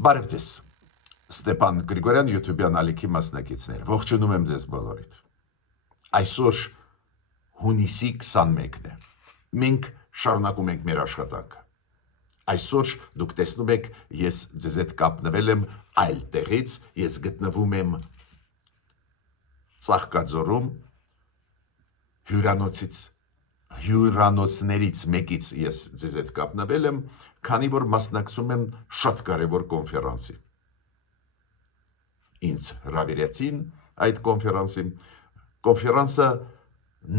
Բարև ձեզ, Ստեփան Գրիգորյան YouTube-յան ալիքի մասնակիցներ, ողջունում եմ ձեզ բոլորիդ։ Այսօր հունիսի 21-ն է, մենք շարունակում ենք մեր աշխատանքը։ Այսօր դուք տեսնում եք, ես ձեզ հետ կապնվել եմ այլ տեղից, ես գտնվում եմ Ծաղկաձորում, հյուրանոցներից մեկից ես ձեզ հետ կապնվել եմ, քանի որ մասնակցում եմ շատ կարևոր կոնֆերանսի։ Ինձ հրավիրեցին այդ կոնֆերանսը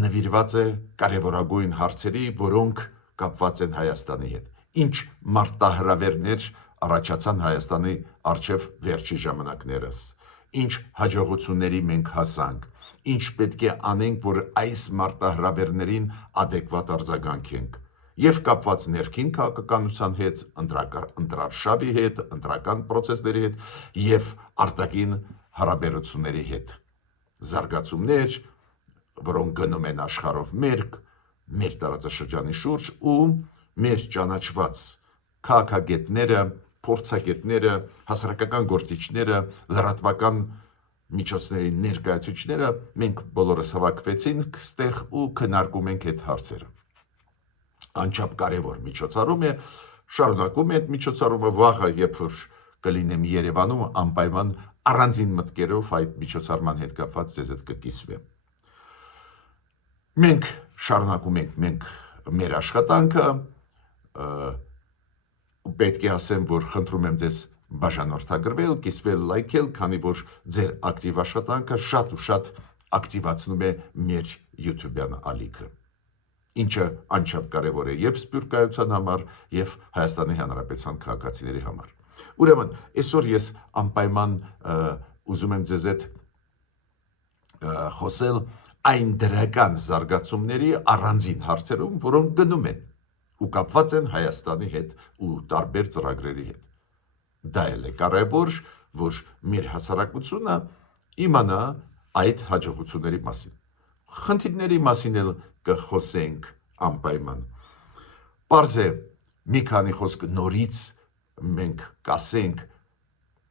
նվիրված է կարևորագույն հարցերի, որոնք կապված են Հայաստանի հետ։ Ինչ մարտահրավերներ առաջացան Հայաստանի առջև վերջի ժամանակներս, ինչ հաջողությունների մենք հասանք, ինչ պետք է անենք, որ այս մարտահրավերներին ադեկվատ արձագանքենք, եւ կապված ներքին քաղաքականության հետ, ընտրարշավի հետ, ընտրական process-ների հետ եւ արտաքին հարաբերությունների հետ։ Զարգացումներ, որոնք գնում են աշխարհով մեր տարածաշրջանի շուրջ ու մեր ճանաչված քաղաքագետները, փորձագետները, հասարակական գործիչները, լրատվական միջոցների ներկայացուցիչները մենք բոլորս հավաքվեցինք ստեղ ու քննարկում ենք այդ հարցերը։ Անչափ կարևոր միջոցառում է, շարունակում է այդ միջոցառումը, վաղը երբ որ կլինեմ Երևանում, անպայման առանձին մտքերով այդ միջոցառման հետ կապված ձեզ հետ կկիսվեմ։ Մենք շարունակում ենք մեր աշխատանքը, պետք է ասեմ, որ խնդրում եմ ձեզ բաժանորդագրվել, կիսվել, լայքել, քանի որ ձեր ակտիվ աշխատանքը շատ ու շատ ակտիվացնում է մեր YouTube-յան ալիքը, ինչը անչափ կարևոր է եւ սփյուռքայության համար եւ Հայաստանի Հանրապետության քաղաքացիների համար։ Ուրեմն, այսօր ես անպայման ուզում եմ ձեզ հետ խոսել այն դրական զարգացումների առանձին հարցերում, որոնք գնում են ու կապված են Հայաստանի հետ ու տարբեր ծրագրերի հետ։ Դա էլ է կարևոր, որ մեր հասարակությունը իմանա այդ հաջողությունների մասին։ Խնդիրների մասին էլ կխոսենք անպայման։ Պարզ է, մի քանի խոսք նորից մենք կասենք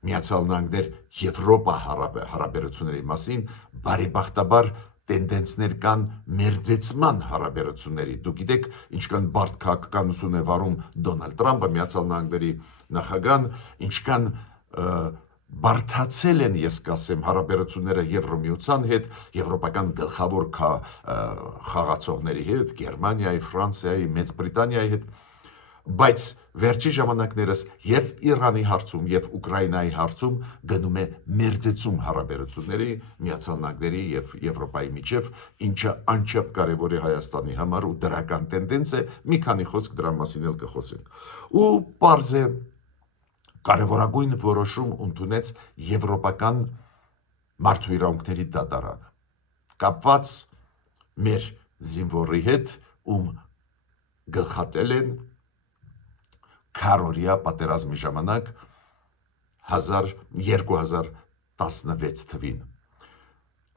Միացյալ Նահանգներ Եվրոպա հարաբերությունների մասին, բարեբախտաբար տենդենսներ կան մերձեցման հարաբերությունների։ Դուք գիտեք, ինչքան բարդ քաղաքականություն է վարում Դոնալդ Թրամփը, Միացյալ Նահանգների նախագահան, ինչքան բարդացել են, ես կասեմ, հարաբերությունները Եվրոմիության հետ, եվրոպական գլխավոր խաղացողների հետ, Գերմանիայի, Ֆրանսիայի, Մեծ Բրիտանիայի հետ, բայց վերջի ժամանակներս եւ Իրանի հարցում եւ Ուկրաինայի հարցում գնում է մերձեցում հարաբերությունների Միացյալ Նահանգների եւ Եվրոպայի միջև, ինչը անչափ կարեւոր է Հայաստանի համար ու դրական տենդենս է, մի քանի խոսք դրա մասին էլ կխոսենք։ Ու պարզ է, կարևորագույն որոշում ընդունեց Եվրոպական մարդու իրավունքների դատարանը, կապված մեր զինվորի հետ, ում գլխատել են քարորիա պատերազմի ժամանակ 2016 թվին։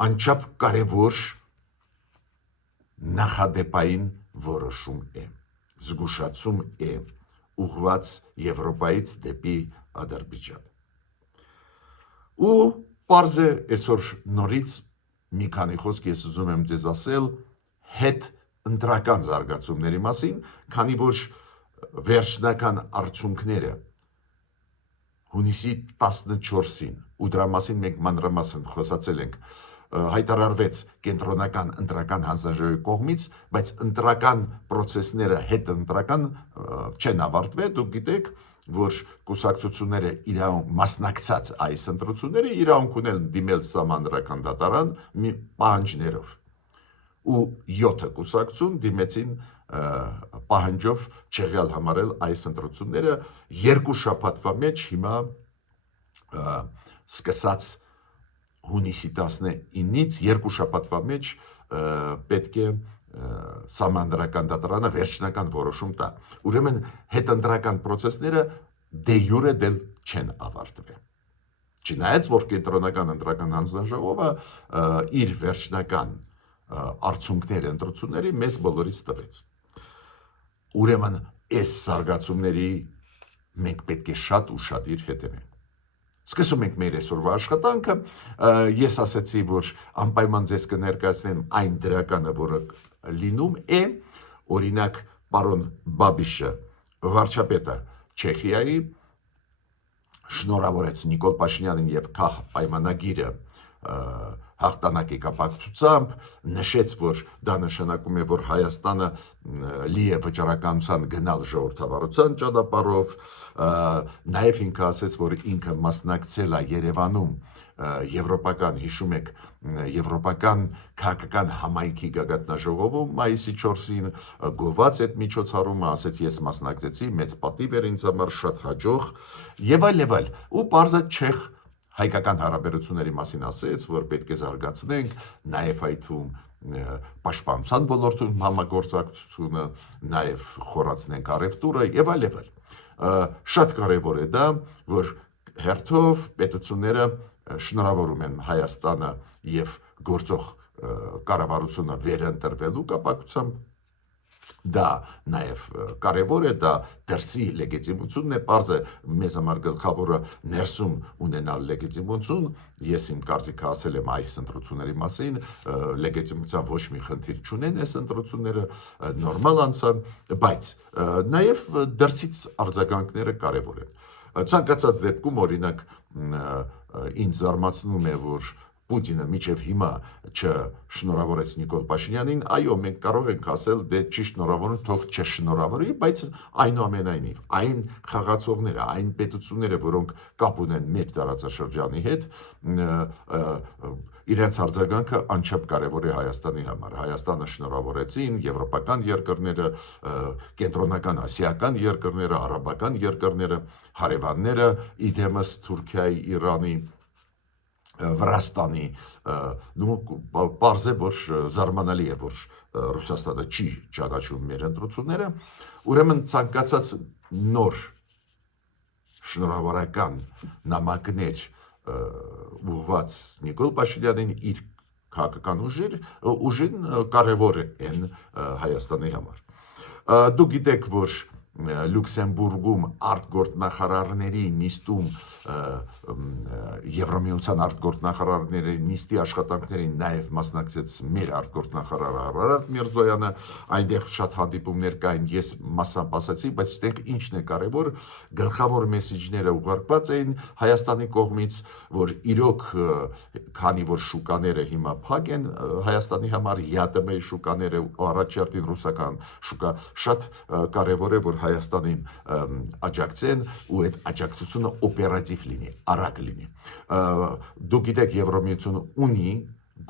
Անչափ կարևոր նախադեպային որոշում է, զգուշացում է ուղղված Եվրոպայից դեպի Ադրբեջան։ Ու պարզ է, այսօր նորից մի քանի խոսք ես ուզում եմ ձեզ ասել հետ ընտրական զարգացումների մասին, քանի որ վերջնական արդյունքները հունիսի 14-ին, ու դրա մասին մենք մանրամասն խոսացել ենք, հայտարարվեց կենտրոնական ընտրական հանձնաժողովի կողմից, բայց ընտրական process-ները հետ ընտրական չեն ավարտվել, դուք գիտեք, որ կուսակցությունները մասնակցած այս ընտրությունների իրավունք ունեն դիմել սահմանադրական դատարան մի պահանջներով, ու 7 կուսակցություն դիմեցին պահանջով չեղյալ համարել այս ընտրությունները 2 շաբաթվա մեջ, հիմա սկսած հունիսի 19-ից 2 շաբաթվա մեջ պետք է սահմանադրական դատարանը վերջնական որոշում տա։ Ուրեմն հետընտրական process-ները դե յուրե դել չեն ավարտվել։ Չնայած որ կենտրոնական ընտրական հանձնաժողովը իր վերջնական արդյունքները ընտրությունների մեզ բոլորից տվեց։ Ուրեմն այս զարգացումների մենք պետք է շատ ուշադիր հետևենք։ Սկսում ենք մեր այսօրվա աշխատանքը, ես ասացի, որ անպայման ձեզ կներկայացնեմ այն դրականը, որը լինում է, օրինակ, պարոն Բաբիշը, վարչապետը Չեխիայի, շնորհավորեց Նիկոլ Փաշինյանին եւ Քահ պայմանագիրը հաղթանակի կապակցությամբ, նշեց, որ դա նշանակում է, որ Հայաստանը լի է վճռականության գնալ ժողովրդավարության ճանապարհով, նաև ինքը ասեց, որ ինքը մասնակցել է Երևանում եվրոպական, հիշում եք, եվրոպական քաղաքական համայնքի գագաթնաժողովում մայիսի 4-ին գովված այդ միջոցառումը, ասեց ես մասնակցեցի, մեծ պատիվ էր ինձ համար, շատ հաջող եւ այլ, ու պարզը չեխ հայկական հարաբերությունների մասին ասեց, որ պետք է զարգացնենք, նաև այդում պաշտպանության ոլորտում համագործակցությունը, նաև խորացնենք առևտուրը եւ այլ։ Շատ կարևոր է դա, որ հերթով պետությունները շնորհավորում են Հայաստանը եւ գործող կառավարությունը վերընտրվելու կապակցությամբ։ Դա նաև կարևոր է, դա դրսի լեգիտիմությունն է, պարզը մեզ համար գլխավորը ներսում ունենալ լեգիտիմություն, ես իմ կարծիքը ասել եմ այս ընտրությունների մասին, լեգիտիմության ոչ մի խնդիր չունեն այս ընտրությունները, նորմալ անցան, բայց նաև դրսից արձագանքները կարևոր են։ Ցանկացած դեպքում, օրինակ, ինձ զարմացնում է, որ Պուտինը մինչև հիմա չշնորհավորեց Նիկոլ Փաշինյանին, այո, մենք կարող ենք ասել, դե չի շնորհավորում, թող չշնորհավորի, բայց այնուամենայնիվ, այն խաղացողները, այն պետությունները, որոնք կապ ունեն մեր տարածաշրջանի հետ, իրենց արձագանքը անչափ կարևոր է Հայաստանի համար։ Հայաստանը շնորհավորեցին եվրոպական երկրները, կենտրոնական ասիական երկրները, արաբական երկրները, հարևանները, իդեմս Թուրքիայի, Իրանի, Վրաստանի, պարզ է, որ զարմանալի է, որ Ռուսաստանը չի ճանաչում մեր ընտրությունները, ուրեմն ցանկացած նոր շնորհավորական նամակներ ուղղված Նիկոլ Փաշինյանին իր քաղաքական ուժին կարևոր են Հայաստանի համար։ Դուք գիտեք, որ Լյուքսեմբուրգում արտգործնախարարների նիստում Եվրամիության արտգործնախարարների նիստի աշխատանքներին նաև մասնակցեց մեր արտգործնախարար Արարատ Միրզոյանը, այնտեղ շատ հանդիպումներ կային, ես մասամբ ասացի, բայց այստեղ ինչն է կարևոր, գլխավոր մեսեջները ուղարկված էին Հայաստանի կողմից, որ իրոք քանի որ շուկաները հիմա փակ են Հայաստանի համար, ԵԱՏՄ-ի շուկաները առաջերտին ռուսական շուկա, շատ կարևոր է, որ Հայաստանին աջակցեն ու այդ աջակցությունը օպերատիվ լինի, արագ լինի։ Դուք գիտեք, Եվրամիությունը ունի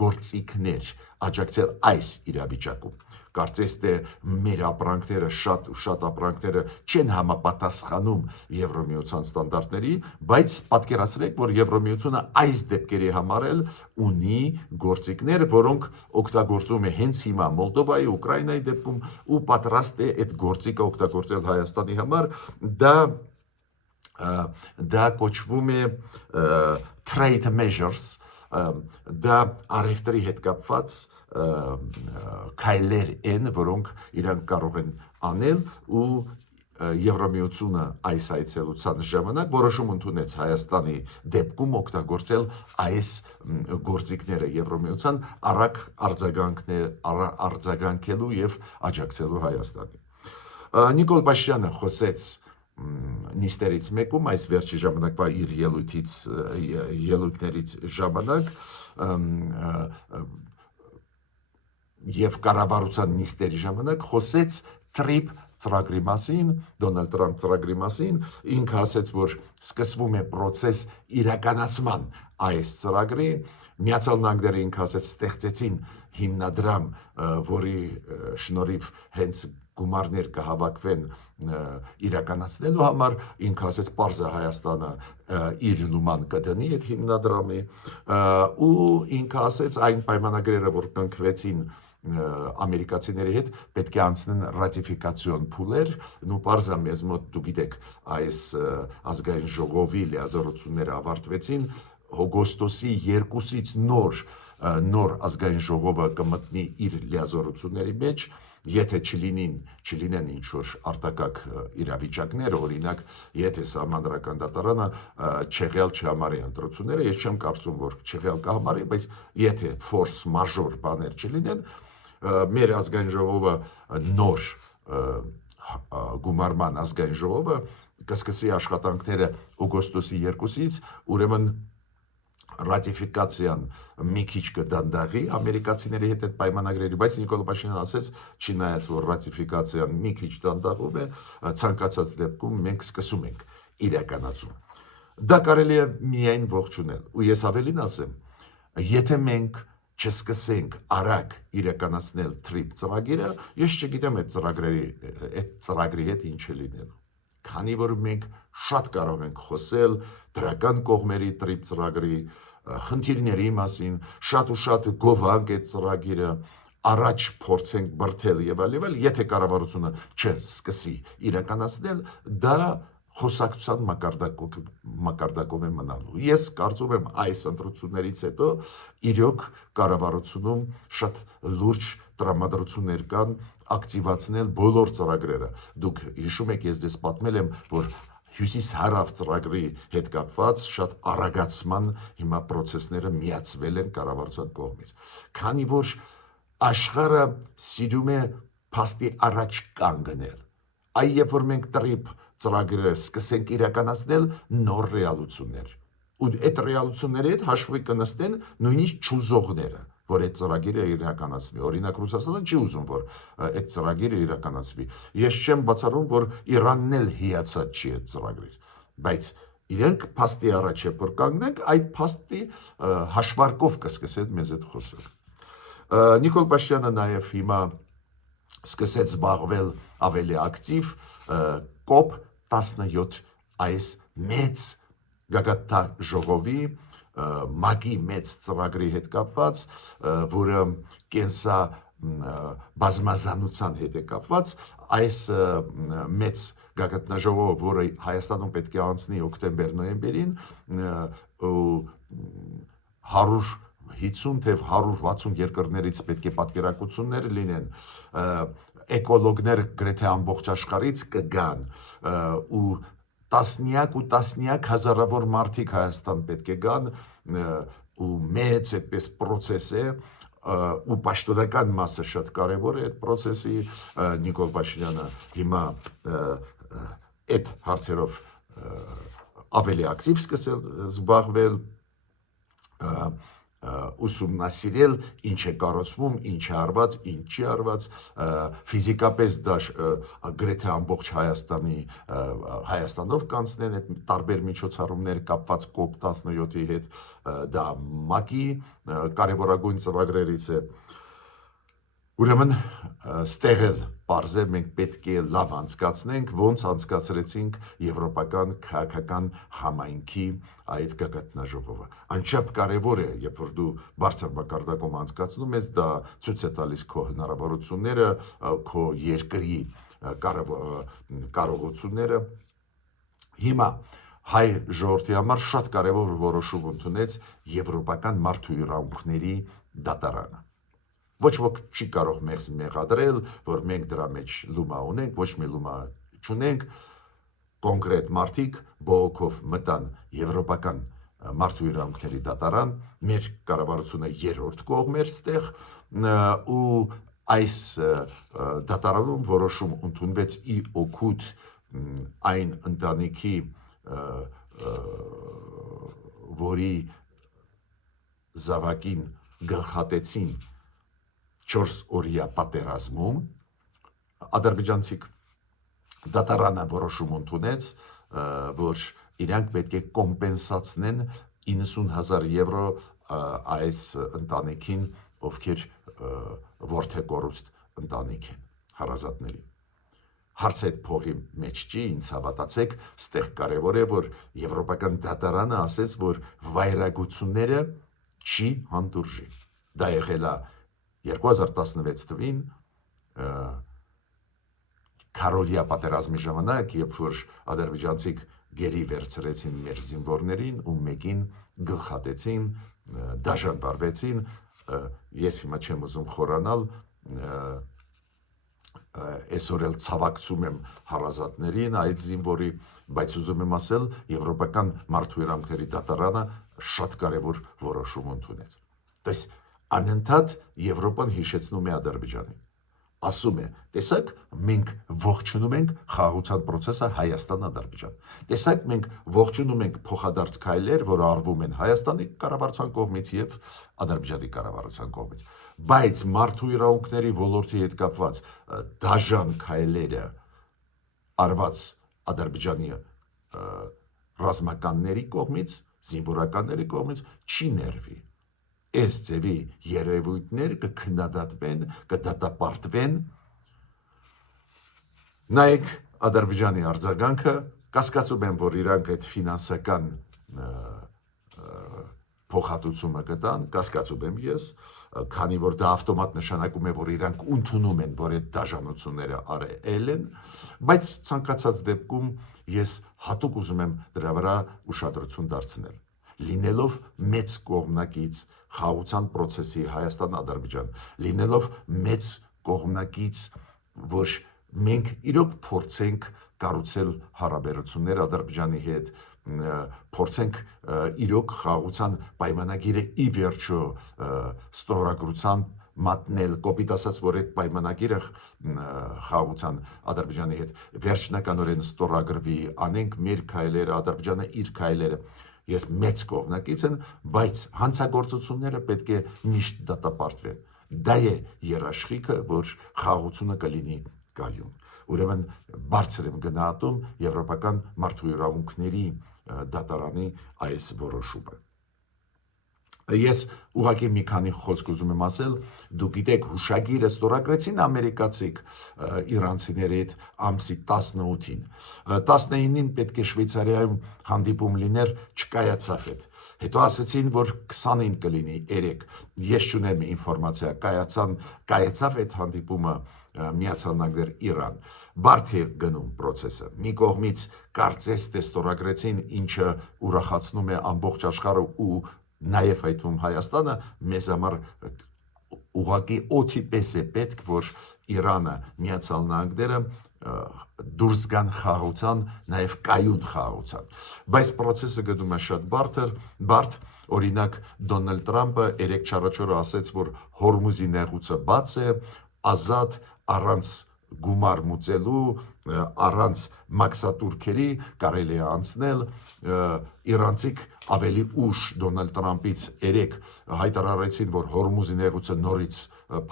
գործիքներ աջակցել այս իրավիճակում։ Կարծես թե մեր ապրանքները, շատ ապրանքները չեն համապատասխանում Եվրամիության ստանդարտների, բայց պատկերացրեք, որ Եվրամիությունը այս դեպքերի համար էլ ունի գործիքներ, որոնք օգտագործում է հենց հիմա Մոլդովայի, Ուկրաինայի դեպքում ու պատրաստ է այդ գործիքը օգտագործել Հայաստանի համար, դա կոչվում է trade measures, դա առևտրի հետ կապված քայլեր են, որոնք իրանք կարող են անել ու Եվրամիությունը այս այցելության ժամանակ որոշում ընդունեց Հայաստանի դեպքում օգտագործել այս գործիքները Եվրամիության արագ արձագանքելու եւ աջակցելու Հայաստանին։ Նիկոլ Փաշինյանը խոսեց նիստերից մեկում այս վերջի ժամանակվա իր ելույթներից ժամանակ եւ կառավարության նիստերի ժամանակ խոսեց TRIP ծրագրի մասին, Դոնալդ Թրամփ ծրագրի մասին, ինքը ասեց, որ սկսվում է process իրականացման այս ծրագրի, Միացյալ Նահանգները ինքը ասեց ստեղծեցին հիմնադրամ, որի շնորհիվ հենց գումարներ կհավաքվեն իրականացնելու համար, ինքը ասեց պարզը Հայաստանը իր նման կդնի այդ հիմնադրամի ու ինքը ասեց այն պայմանագրերը, որ կնքվեցին ամերիկացիների հետ պետք է անցնեն ռատիֆիկացիոն փուլեր, ու պարզա մեզ մոտ դուք գիտեք այս ազգային ժողովի լիազորությունները ավարտվեցին, օգոստոսի 2-ից նոր ազգային ժողովը կմտնի իր լիազորությունների մեջ, Եթե չլինեն ինչ-որ արտակարգ իրավիճակներ, օրինակ, եթե Սահմանադրական դատարանը չեղյալ չհամարի ընտրությունները, ես չեմ կարծում, որ չեղյալ կհամարի, բայց եթե ֆորս մաժոր բաներ չլինեն, մեր ազգային ժողովը նոր գումարման ազգային ժողովը կսկսի աշխատանքները օգոստոսի 2-ից, ուրեմն ռատիֆիկացիան մի քիչ կդանդաղի ամերիկացիների հետ այդ պայմանագրերի, բայց Նիկոլ Փաշինյանը ասեց, չնայած որ ռատիֆիկացիան մի քիչ դանդաղում է, ցանկացած դեպքում մենք սկսում ենք իրականացում։ Դա կարելի է միայն ողջունել, ու ես ավելին ասեմ, եթե մենք չսկսենք արագ իրականացնել TRIP ծրագիրը, ես չգիտեմ այդ ծրագրի հետ ինչ է լինելու։ Քանի որ մենք շատ կարող ենք խոսել դրական կողմերի TRIP ծրագրի, խնդիրների մասին, շատ ու շատ գովանք այդ ծրագիրը, առաջ փորձենք բրթել եւ այլ, եթե կառավարությունը չսկսի իրականացնել, դա խոսակցության մակարդակով է մնալու։ Ես կարծում եմ այս ընտրություններից հետո իրոք կառավարությունում շատ լուրջ տրամադրություններ կան ակտիվացնել բոլոր ծրագրերը։ Դուք հիշում եք, ես ձեզ պատմել եմ, որ Հյուսիս-Հարավ ծրագրի հետ կապված շատ արագացման հիմա process-ները միացվել են կառավարության կողմից։ Քանի որ աշխարհը սիրում է փաստի առաջ կանգնել։ Այ երբ որ մենք TRIP ծրագրերը սկսենք իրականացնել, նոր ռեալություններ։ Ու այդ ռեալությունների հետ հաշվի կնստեն նույնիսկ չուզողները, որ այդ ծրագիրը իրականացվի։ Օրինակ Ռուսաստանը չի ուզում, որ այդ ծրագիրը իրականացվի։ Ես չեմ բացառում, որ Իրանն էլ հիացած չի այդ ծրագրից, բայց իրենք փաստի առաջ է որ կանգնենք, այդ փաստի հաշվարկով կսկսեն մեզ հետ խոսել։ Նիկոլ Փաշինյանը նաև հիմա սկսեց զբաղվել ավելի ակտիվ COP17 այս մեծ գագաթնաժողովի ՄԱԿ-ի մեծ ծրագրի հետ կապված, որը կենսա բազմազանության հետ է կապված, այս մեծ գագաթնաժողովը, որը Հայաստանում պետք է անցնի օկտեմբեր-նոյեմբերին, 150 թե 160 երկրներից պետք է պատկերակություններ լինեն, էկոլոգները գրեթե ամբողջ աշխարհից կգան, ու տասնյակ հազարավոր մարդիկ Հայաստան պետք է գան, ու մեծ այդպես process է, ու պաշտոնական մասը շատ կարևոր է այդ process-ի, Նիկոլ Փաշինյանը հիմա այդ հարցերով ավելի ակտիվ սկսել զբաղվել, ուսումնասիրել ինչ է կառուցվում, ինչ է արված, ինչ չի արված, ֆիզիկապես դա գրեթե ամբողջ Հայաստանով կանցնեն այդ տարբեր միջոցառումներ կապված COP17-ի հետ, դա ՄԱԿ-ի կարևորագույն ծրագրերից է։ Ուրեմն ստեղ էլ պարզ է, մենք պետք է լավ անցկացնենք, ոնց անցկացրեցինք եվրոպական քաղաքական համայնքի այդ գագաթնաժողովը։ Անչափ կարևոր է, երբ որ դու բարձր մակարդակում անցկացնում ես, դա ցույց է տալիս քո հնարավորությունները, քո երկրի կարողությունները։ Հիմա հայ ժողովրդի համար շատ կարևոր որոշում ընդունեց Եվրոպական մարդու իրավունքների դատարանը։ Ոչ ոք չի կարող մեզ մեղադրել, որ մենք դրա մեջ լումա ունենք, ոչ մի լումա չունենք, կոնկրետ մարդիկ բողոքով մտան Եվրոպական մարդու իրավունքների դատարան, մեր կառավարությունը երրորդ կողմ էր ստեղ, ու այս դատարանում որոշում ընդունվեց ի օգուտ այն ընտանիքի, որի զավակին գլխատեցին 4-օրյա պատերազմում, ադրբեջանցիք դատարանը որոշում ընդունեց, որ իրանք պետք է կոմպենսացնեն 90,000 եվրո այս ընտանիքին, ովքեր որդեկորուստ ընտանիք են, հարազատների։ Հարցը այդ փողի մեջ չի, ինձ հավատացեք, ստեղ կարևոր է, որ Եվրոպական դատարանը ասեց, որ վայրագությունները չի հանդուրժի։ Դա եղել է 2016 թվին քարորյա պատերազմի ժամանակ, երբ որ ադրբեջանցիք գերի վերցրեցին մեր զինվորներին ու մեկին գլխատեցին, դաժան վարվեցին, ես հիմա չեմ ուզում խորանալ, այսօր էլ ցավակցում եմ հարազատներին այդ զինվորի, բայց ուզում եմ ասել, Եվրոպական մարդու իրավունքների դատարանը շատ կարևոր որոշում ընդունեց։ Դες անընդհատ Եվրոպան հիշեցնում է Ադրբեջանին։ Ասում է, տեսակ, մենք ողջունում ենք խաղաղության process-ը Հայաստան-Ադրբեջան։ Տեսակ, մենք ողջունում ենք փոխադարձ քայլեր, որ արվում են Հայաստանի կառավարության կողմից եւ Ադրբեջանի կառավարության կողմից։ Բայց մարդու իրավունքների ոլորտի հետ կապված դաժան քայլերը արված Ադրբեջանի ռազմականների կողմից, զինվորականների կողմից չի ներվի։ Այս ձևի երևույթներ կքննադատվեն, կդատապարտվեն։ Նայեք Ադրբեջանի արձագանքը, կասկածում եմ, որ իրանք այդ ֆինանսական փոխհատուցումը կտան, կասկածում եմ ես, քանի որ դա ավտոմատ նշանակում է, որ իրանք ընդունում են, որ այդ դաժանությունները արել են, բայց ցանկացած դեպքում ես հատուկ ուզում եմ դրա վրա ուշադրություն դարձնել։ Լինելով մեծ կողմնակից խաղաղության process-ի Հայաստան-Ադրբեջան, լինելով մեծ կողմնակից, որ մենք իրոք փորձենք կառուցել հարաբերություններ Ադրբեջանի հետ, փորձենք իրոք խաղաղության պայմանագիրը ի վերջո ստորագրության մատնել, կոպիտ ասած, որ այդ պայմանագիրը խաղաղության Ադրբեջանի հետ վերջնականորեն ստորագրվի, անենք մեր քայլերը, Ադրբեջանը իր քայլերը, ես մեծ կողմնակից եմ, բայց հանցագործությունները պետք է միշտ դատապարտվեն։ Դա է երաշխիքը, որ խաղաղությունը կլինի կայուն։ Ուրեմն բարձր եմ գնահատում Եվրոպական մարդու իրավունքների դատարանի այս որոշումը։ Ես ուղղակի մի քանի խոսք ուզում եմ ասել, դուք գիտեք, հուշագիրը ստորագրեցին ամերիկացիք իրանցիների հետ ամսի 18-ին։ 19-ին պետք է Շվեյցարիայում հանդիպում լիներ, չկայացավ այդ։ Հետո ասացին, որ 29 կլինի 3։ Ես չունեմ ինֆորմացիա, կայացավ այդ հանդիպումը Միացյալ Նահանգներ Իրան։ Բարդ է գնում process-ը։ Մի կողմից կարծես թե ստորագրեցին, ինչը ուրախացնում է ամբողջ աշխարհը ու նաև այդում Հայաստանը, մեզ համար ուղղակի օդի պես է պետք, որ Իրանը, Միացյալ Նահանգները դուրս գան խաղաղության, նաև կայուն խաղաղության։ Բայց process-ը գնում է շատ բարդ, օրինակ Դոնալդ Թրամփը 3-4 օր ասաց, որ Հորմուզի նեղուցը բաց է, ազատ, առանց գումար մուծելու, առանց մաքսատուրքերի կարելի է անցնել։ Իրանցիք ավելի ուշ Դոնալդ Թրամփից 3 հայտարարեցին, որ Հորմուզի նեղուցը նորից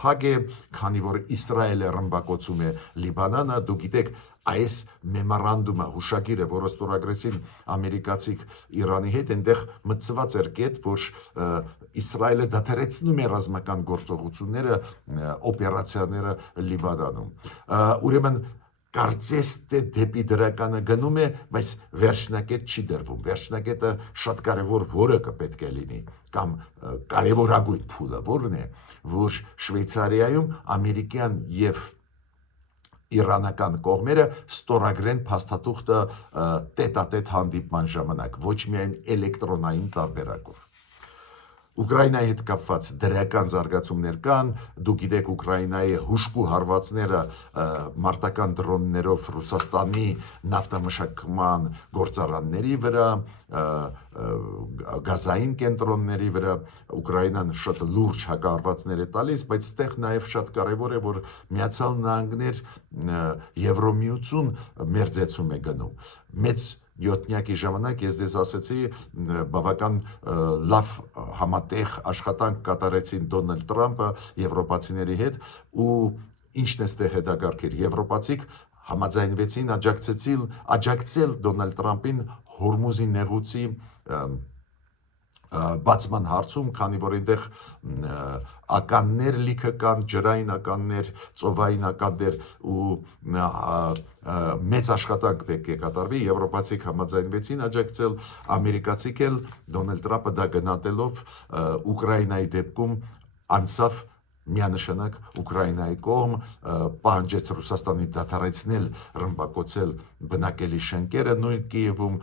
փակ է, քանի որ Իսրայելը ռմբակոծում է Լիբանանը։ Դուք գիտեք, այս մեմորանդումը, հուշագիրը, որը ստորագրեցին ամերիկացիք Իրանի հետ, այնտեղ մտցված էր կետ, որ Իսրայելը դադարեցնում է ռազմական գործողությունները, օպերացիաները Լիբանանում։ Ուրեմն կարծես թե դեպի դրականը գնում է, բայց վերջնակետ չի դրվում։ Վերջնակետը շատ կարևոր որը կպետք է լինի, կամ կարևորագույն փուլը որն է, որ Շվեյցարիայում ամերիկյան եւ իրանական կողմերը ստորագրեն փաստաթուղթը տետատետ հանդիպման ժամանակ, ոչ միայն էլեկտրոնային տարբերակով։ Ուկրաինայի հետ կապված դրական զարգացումներ կան, դուք գիտեք Ուկրաինայի հուժկու հարվածները մարտական դրոններով Ռուսաստանի նավթամշակման գործարանների վրա, գազային կենտրոնների վրա, Ուկրաինան շատ լուրջ հակահարվածներ է տալիս, բայց այստեղ նաև շատ կարևոր է, որ Միացյալ Նահանգներ, Եվրոմիություն մերձեցում է գնում։ Մեծ 7-նյակի ժամանակ ես դες ասացի, բավական լավ համատեղ աշխատանք կատարեցին Դոնալդ Թրամփը եվրոպացիների հետ ու ինչն է ստեղ հետաքրքիր, եվրոպացիք համաձայնվեցին աջակցել Դոնալդ Թրամփին Հորմուզի նեղուցի բացման հարցում, քանի որ այնտեղ ականներ լիքը կան, ջրային ականներ, ծովային ականներ ու մեծ աշխատանք պետք է կատարվի, եվրոպացիք համաձայնվեցին աջակցել, ամերիկացիք էլ Դոնալդ Թրամփը դա գնահատելով Ուկրաինայի դեպքում անցավ միանշանակ Ուկրաինայի կողմ պահանջեց Ռուսաստանի դադարեցնել ռմբակոծել բնակելի շենքերը, նույն Կիևում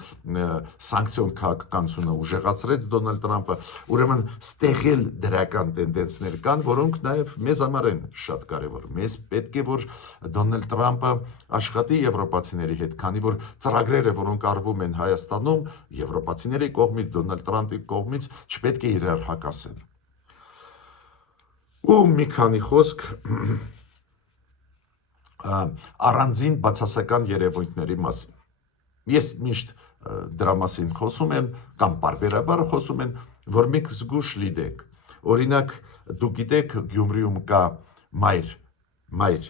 սանկցիոն քաղաքականությունը ուժեղացրեց Դոնալդ Տրամպը, ուրեմն ստեղել դրական տենդենսներ կան, որոնք նաև մեզ համար են շատ կարևոր։ Մեզ պետք է որ Դոնալդ Տրամպը աշխատի եվրոպացիների հետ, քանի որ ծրագրերը, որոնք արվում են Հայաստանում, եվրոպացիների կողմից, Դոնալդ Տրամպի կողմից չպետք է իրար հակասեն։ Ու մի քանի խոսք առանձին բացասական երևույթների մասին։ Ես միշտ դրա մասին խոսում եմ, կամ պարբերաբար խոսում եմ, որ մենք զգուշ լինենք։ Օրինակ, դուք գիտեք, Գյումրիում կա Մայր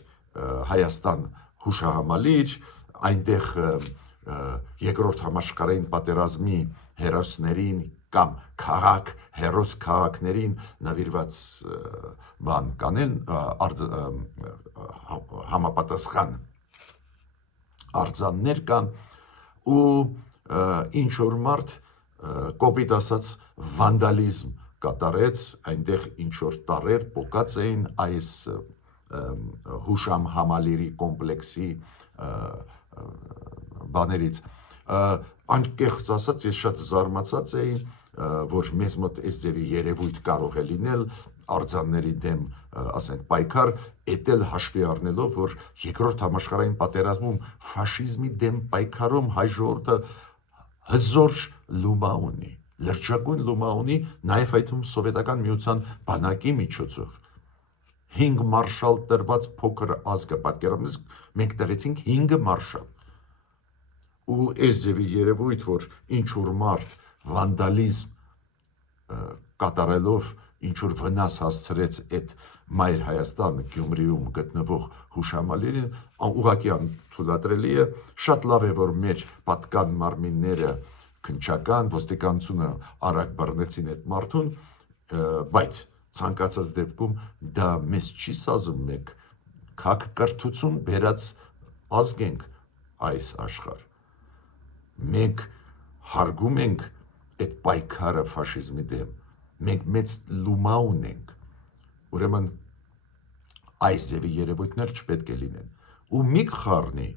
Հայաստան հուշահամալիր, այնտեղ երկրորդ համաշխարհային պատերազմի հերոսներին կամ հերոս քաղաքներին նվիրված բան կանեն, համապատասխան արձաններ կան, ու ինչ որ մարդ կոպիտ ասած վանդալիզմ կատարեց, այնտեղ ինչ որ տարրեր պոկած էին այս հուշահամալիրի կոմպլեքսի բաներից։ Անկեղծ ասած, ես շատ զարմացած էի, որ մեզ մոտ այս ձևի երևույթ կարող է լինել արձանների դեմ, ասենք, պայքար, էդ էլ հաշվի առնելով, որ երկրորդ համաշխարհային պատերազմում ֆաշիզմի դեմ պայքարում հայ ժողովուրդը հզոր լումա ունի, լրջագույն լումա ունի, նաև այդում սովետական միության բանակի միջոցով։ 5 մարշալ տրված փոքր ազգը, պատկերացրեք, մենք տվեցինք 5 մարշալ։ Ու այս ձևի երևույթ, որ ինչ որ մարդ վանդալիզմ կատարելով ինչ որ վնաս հասցրեց այդ Մայր Հայաստան Գյումրիում գտնվող հուշահամալիրին, ուղղակի անթույլատրելի է, շատ լավ է, որ մեր պատկան մարմինները քննչական ոստիկանությունը արագ բռնեցին այդ մարդուն, բայց ցանկացած դեպքում դա մեզ չի սազում, մենք քաղաքակրթություն բերած ազգ ենք այս աշխարհ։ Մենք հարգում ենք այդ պայքարը ֆաշիզմի դեմ, մենք մեծ լումա ունենք, ուրեմն այս ձևի երևույթներ չպետք է լինեն։ Ու մի խառնի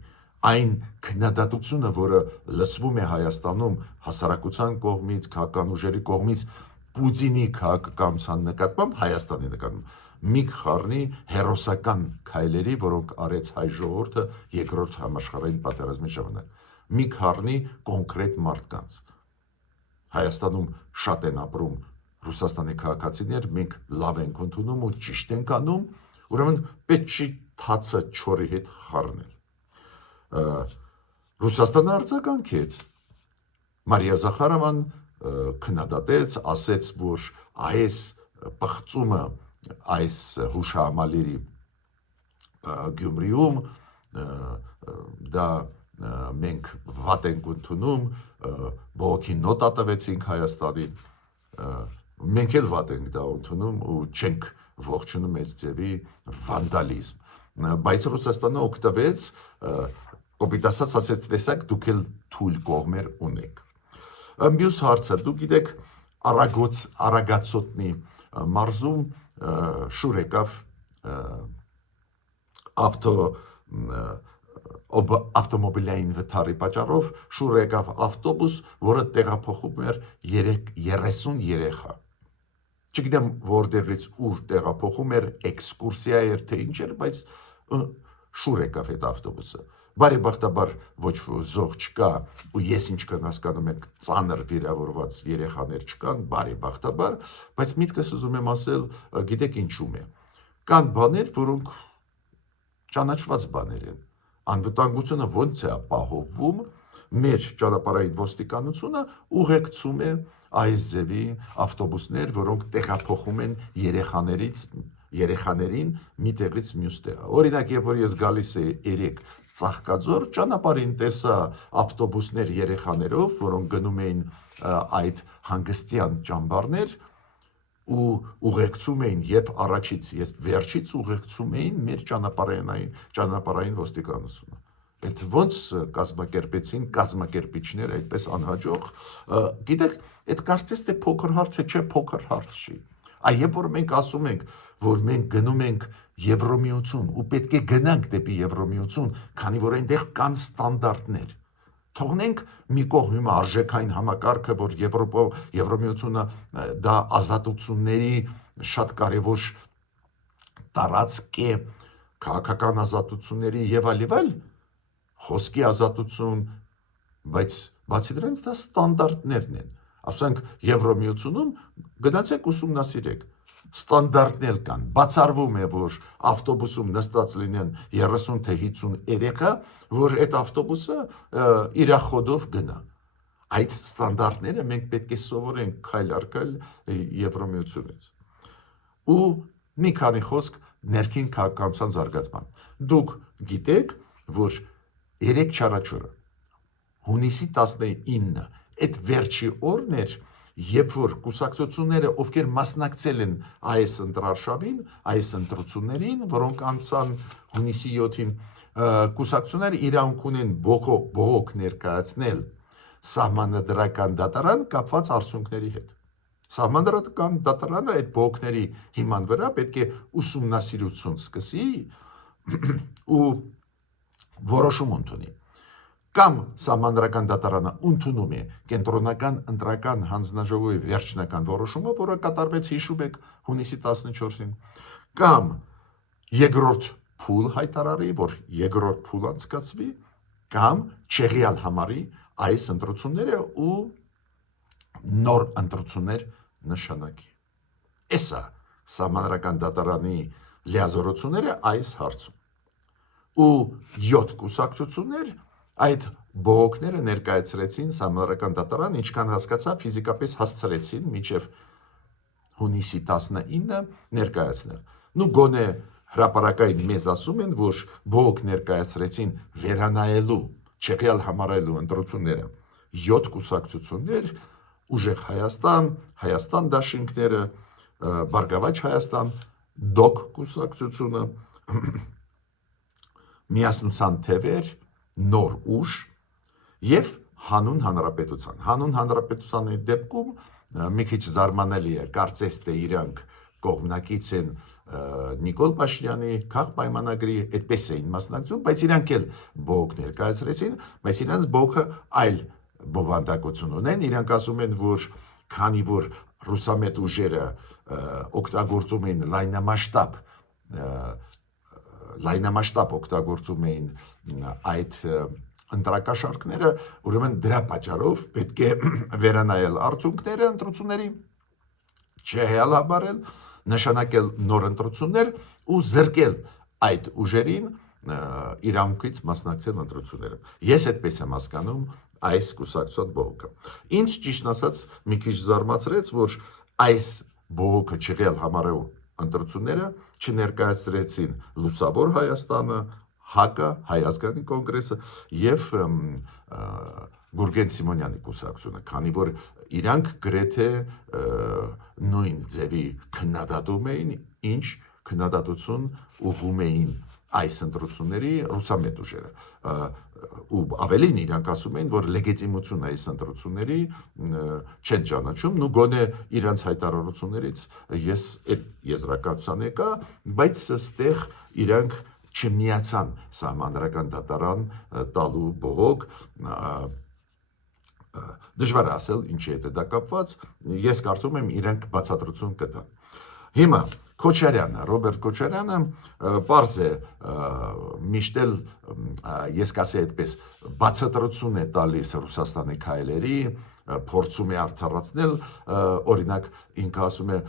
այն քննադատությունը, որը լսվում է Հայաստանում հասարակության կողմից, քաղաքական ուժերի կողմից Պուտինի քաղաքականության նկատմամբ, Հայաստանի նկատմամբ, մի խառնի հերոսական քայլերի, որոնք արեց հայ ժողովուրդը երկրորդ համաշխարհային պատերազմի ժամանակ, մի խառնի կոնկրետ մարդկանց։ Հայաստանում շատ են ապրում Ռուսաստանի քաղաքացիներ, մենք լավ ենք ընդունում ու ճիշտ ենք անում, ուրեմն պետք չի թացը չորի հետ խառնել։ Ռուսաստանը արձագանքեց, Մարիա Զախարովան քննադատեց, ասեց, որ այս պղծումը, այս հուշահամալիրի Գյումրիում դա մենք վատ ենք ընդունում, բողոքի նոտա տվեցինք Հայաստանին, մենք էլ վատ ենք դա ընդունում ու չենք ողջունում այս ձևի վանդալիզմ, բայց Ռուսաստանը օգտվեց, կոպիտ ասած, տեսակ, դուք էլ թույլ կողմեր ունեք։ Մյուս հարցը, դուք գիտեք, Արագածոտնի մարզում շուր եկավ ավտոմոբիլային վթարի պատճառով շուր եկավ ավտոբուս, որը տեղափոխում էր 30 երեխա։ Չգիտեմ որտեղից ուր տեղափոխում էր, էքսկուրսիա էր, թե ինչ էր, բայց շուր եկավ այդ ավտոբուսը։ Բարեբախտաբար ոչ զոհ չկա, ու ես ինչքան հասկանում եմ, ծանր վիրավորված երեխաներ չկան, բարեբախտաբար, բայց միտքս ուզում եմ ասել, գիտեք ինչու՞մ է։ Կան բաներ, որոնք ճանաչված բաներ են։ Անվտանգությունը ոնց է ապահովվում, մեր ճանապարհային ոստիկանությունը ուղեկցում է այս ձևի ավտոբուսներ, որոնք տեղափոխում են երեխաներին մի տեղից մյուս տեղ։ Օրինակ, երբ որ ես գալիս էի երեք Ծաղկաձոր, ճանապարհին տեսա ավտոբուսներ երեխաներով, որոնք գնում էին այդ հանգստյան ճամբարներ ու ուղեկցում էին, երբ առաջից, ես վերջից ուղեկցում էին մեր ճանապարհային ոստիկանությունը։ Այդ ոնց կազմակերպեցին կազմակերպիչները այդպես անհաջող, գիտեք, այդ կարծես թե փոքր հարց է, չէ, փոքր հարց չի։ Այև որ մենք ասում ենք, որ մենք գնում ենք Եվրոմիություն ու պետք է գնանք դեպի Եվրոմիություն, քանի որ այնտեղ կան ստանդարտներ։ Թողնենք մի կողմ հիմա արժեքային համակարգը, որ Եվրոմիությունը դա ազատությունների շատ կարևոր տարածք է, քաղաքական ազատությունների եւ այլ, խոսքի ազատություն, բայց բացի դրանից դա ստանդարտներն են։ Ասենք Եվրոմիությունում գնացեք ուսումնասիրեք, ստանդարտներ կան, բացառվում է, որ ավտոբուսում նստած լինեն 30 թե 50 երեխա, որ այդ ավտոբուսը իր խոդով գնա։ Այդ ստանդարտները մենք պետք է սովորենք քայլ առ քայլ Եվրոմիությունից։ Ու մի քանի խոսք ներքին քաղաքականության զարգացման։ Դուք գիտեք, որ 3 չարաչորը հունիսի 19-ը այդ վերջի օրն էր, երբ որ կուսակցությունները, ովքեր մասնակցել են այս ընտրարշավին, այս ընտրություններին, որոնք անցան հունիսի 7-ին, կուսակցությունները իրավունք ունեն բողոք ներկայացնել սահմանադրական դատարան կապված արդյունքների հետ։ Սահմանադրական դատարանը այդ բողոքների հիման վրա պետք է ուսումնասիրություն սկսի ու որոշում ընդունի։ Կամ սահմանադրական դատարանը ընդունում է կենտրոնական ընտրական հանձնաժողովի վերջնական որոշումը, որը կատարվեց հիշում եք հունիսի 14-ին, կամ երկրորդ փուլ հայտարարի, որ երկրորդ փուլ անցկացվի, կամ չեղյալ համարի այս ընտրությունները ու նոր ընտրություններ նշանակի։ Էսա սահմանադրական դատարանի լիազորությունները այս հարցում։ Ու 7 կուսակցություններ այդ բողոքները ներկայացրեցին սահմանադրական դատարան, ինչքան հասկացա, ֆիզիկապես հասցրեցին մինչև հունիսի 19-ը ներկայացնել։ Նու գոնե հրապարակային մեզ ասում են, որ բողոք ներկայացրեցին վերանայելու, չեղյալ համարելու ընտրությունները 7 կուսակցություններ, Ուժեղ Հայաստան, Հայաստան դաշինքները, Բարգավաճ Հայաստան, ԴՕԿ կուսակցությունը, Միասնության թևեր, Նոր ուժ եւ Հանուն Հանրապետության։ Հանուն Հանրապետությանի դեպքում մի քիչ զարմանալի է, կարծես թե իրանք կողմնակից են Նիկոլ Փաշինյանի քաղաքապայմանագրի, այդպես էին մասնակցում, բայց իրանք էլ բողոք ներկայացրեցին, բայց իրանց բողոքը այլ բովանդակություն ունեն, իրանք ասում են, որ քանի որ ռուսամետ ուժերը օգտագործում են լայնամասշտաբ օգտագործում էին այդ ընտրակաշառքները, ուրեմն դրա պատճառով պետք է վերանայել արդյունքները ընտրությունների, չեղյալ համարել, նշանակել նոր ընտրություններ ու զրկել այդ ուժերին իրավունքից մասնակցել ընտրությունները։ Ես այդպես եմ հասկանում այս կուսակցության բողոքը։ Ինձ ճիշտ ասած մի քիչ զարմացրեց, որ այս բողոքը չեղյալ համարել ընտրությունները չներկայացրեցին Լուսավոր Հայաստանը, ՀԱԿ-ը, Հայ ազգային կոնգրեսը եւ Գուրգեն Սիմոնյանի կուսակցությունը, քանի որ իրանք գրեթե նույն ձևի քննադատում էին, ինչ քննադատություն ուղղում էին այս ընտրությունների ռուսամետ ուժերը, ու ավելին իրանք ասում են, որ լեգիտիմություն այս ընտրությունների չեն ճանաչում, ու գոնե իրանց հայտարարություններից ես այդ եզրակացության եկա, բայց ստեղ իրանք չմիացան սահմանադրական դատարան տալու բողոք, դժվար է ասել ինչի հետ է դա կապված, ես կարծում եմ իրանք բացատրություն կտան։ Հիմա Քոչարյանը, Ռոբերտ Քոչարյանը պարզ է միշտ էլ ես կասեի այդպես բացատրություն է տալիս Ռուսաստանի քայլերի, փորձում է արդարացնել, օրինակ ինքը ասում է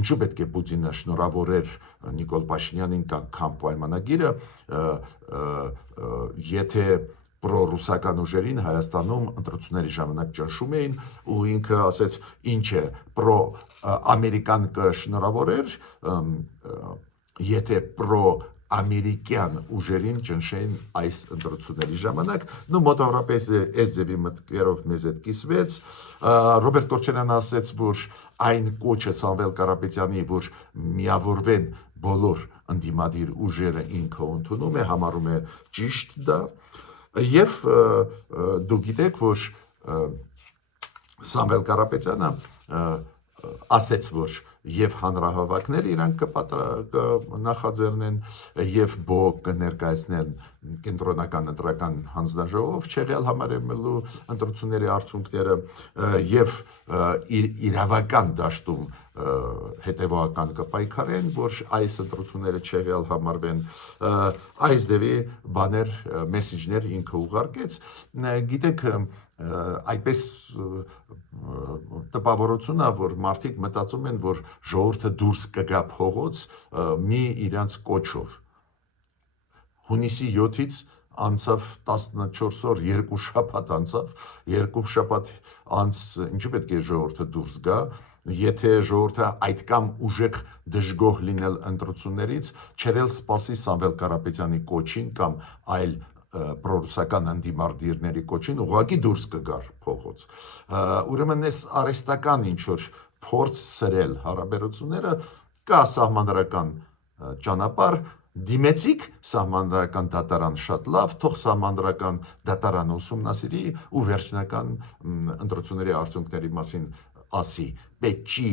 ինչու պետք է Պուտինը շնորհավորեր Նիկոլ Փաշինյանին կամ պայմանագիրը, եթե պրոռուսական ուժերին Հայաստանում ընտրությունների ժամանակ ճնշում էին ու ինքը ասեց ինչ է պրոամերիկան կշնորհավորեր, եթե պրոամերիկյան ուժերին ճնշեին այս ընտրությունների ժամանակ, մոտավորապես այս ձևի մտքերով մեզ հետ կիսվեց, Ռոբերտ Քոչարյանը ասեց, որ այն կոչը Սամվել Կարապետյանի, որ միավորվեն բոլոր ընդդիմադիր ուժերը ինքը ընդունում է, համարում է ճիշտ դա, եւ դուք գիտեք, որ Սամվել Կարապետյանը ասեց, որ եւ հանրահավաքներ իրանք կնախաձեռնեն եւ բող կներկայացնեն կենտրոնական ընտրական հանձնաժողով չեղյալ համարելու ընտրությունների արդյունքները եւ իրավական դաշտում հետեւական կպայքարեն, որ այս ընտրությունները չեղյալ համարվեն, այս դեպի բաներ մեսեջներ ինքը ուղարկեց, գիտեք այդպես տպավորությունն է, որ մարդիկ մտածում են, որ ժողովուրդը դուրս կգա փողոց մի իրանց կոչով։ Հունիսի 7-ից անցավ 14 օր, 2 շաբաթ անցավ, 2 շաբաթ անց ինչու պետք է ժողովուրդը դուրս գա, եթե ժողովուրդը այդքան ուժեղ դժգոհ լինել ընտրություններից, չերել սպասի Սամվել Կարապետյանի կոչին կամ այլ պրոռուսական ընդդիմադիրների կոչին ուղղակի դուրս կգար փողոց։ Ուրեմն այս արհեստական ինչ որ փորձ սրել հարաբերությունները կա սահմանադրական ճանապարհ, դիմեցիք սահմանադրական դատարան շատ լավ, թող սահմանադրական դատարանը ուսումնասիրի ու վերջնական ընտրությունների արդյունքների մասին ասի, պետք չի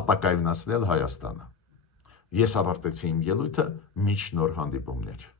ապակայունացնել Հայաստանը։ Ես ավարտեցի իմ ելույթը, միջ նոր հանդիպումներ։